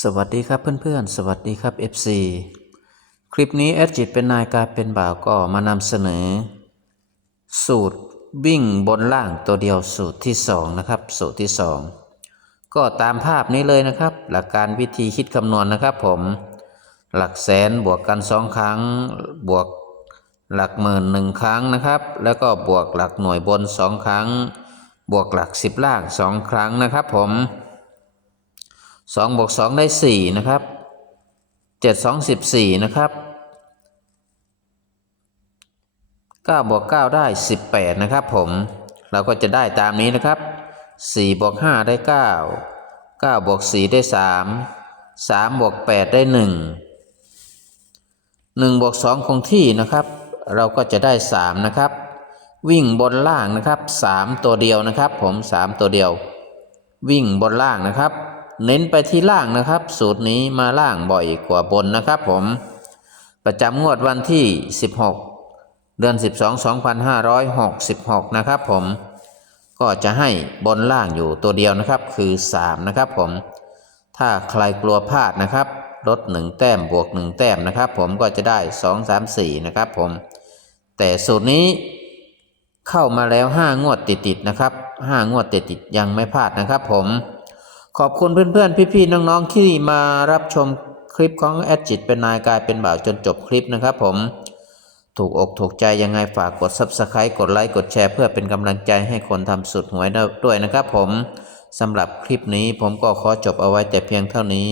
สวัสดีครับเพื่อนๆ สวัสดีครับ FC คลิปนี้แอดจิตเป็นนายกายเป็นบ่าวก็มานำเสนอ สูตรวิ่งบนล่างตัวเดียวสูตรที่ 2 นะครับ สูตรที่ 2 ก็ตามภาพนี้เลยนะครับ หลักการวิธีคิดคำนวณนะครับผมหลักแสนบวกกัน 2 ครั้ง บวกหลักหมื่นหนึ่งครั้งนะครับ แล้วก็บวกหลักหน่วยบน 2 ครั้ง บวกหลัก 10 ล่าง 2 ครั้งนะครับผม สองบวกสองได้สี่นะครับเจ็ดสองสิบสี่นะครับเก้าบวกเก้าได้สิบแปดนะครับผม เราก็จะได้ตามนี้นะครับสี่บวกห้าได้เก้าเก้าบวกสี่ได้สามสามบวกแปดได้หนึ่งหนึ่งบวกสองคงที่นะครับ เราก็จะได้สามนะครับ วิ่งบนล่างนะครับสามตัวเดียวนะครับ ผมสามตัวเดียว วิ่งบนล่างนะครับ เน้นไปที่ล่างนะครับ สูตรนี้มาล่างบ่อยกว่าบนนะครับผม ประจำงวดวันที่ 16 เดือน 12 2566 นะครับผมก็จะให้บนล่างอยู่ตัวเดียวนะครับ คือ 3 นะครับผม ถ้าใครกลัวพลาดนะครับ ลด 1 แต้มบวก 1 แต้มนะครับ ผมก็จะได้ 2 3 4 นะครับผม แต่สูตรนี้เข้ามาแล้ว 5 งวดติดๆนะครับ 5 งวดติดๆยังไม่พลาดนะครับผม ขอบคุณเพื่อนๆ พี่ๆ น้องๆ ที่มารับชมคลิปของแอดจิตเป็นนายกลายเป็นบ่าวจนจบคลิปนะครับผม ถูกอกถูกใจยังไงฝากกด Subscribe กดไลค์กดแชร์เพื่อเป็นกำลังใจให้คนทำสุดหวยด้วยนะครับผมสำหรับคลิปนี้ผมก็ขอจบเอาไว้แต่เพียงเท่านี้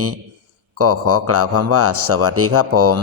ก็ขอกล่าวคำว่าสวัสดีครับผม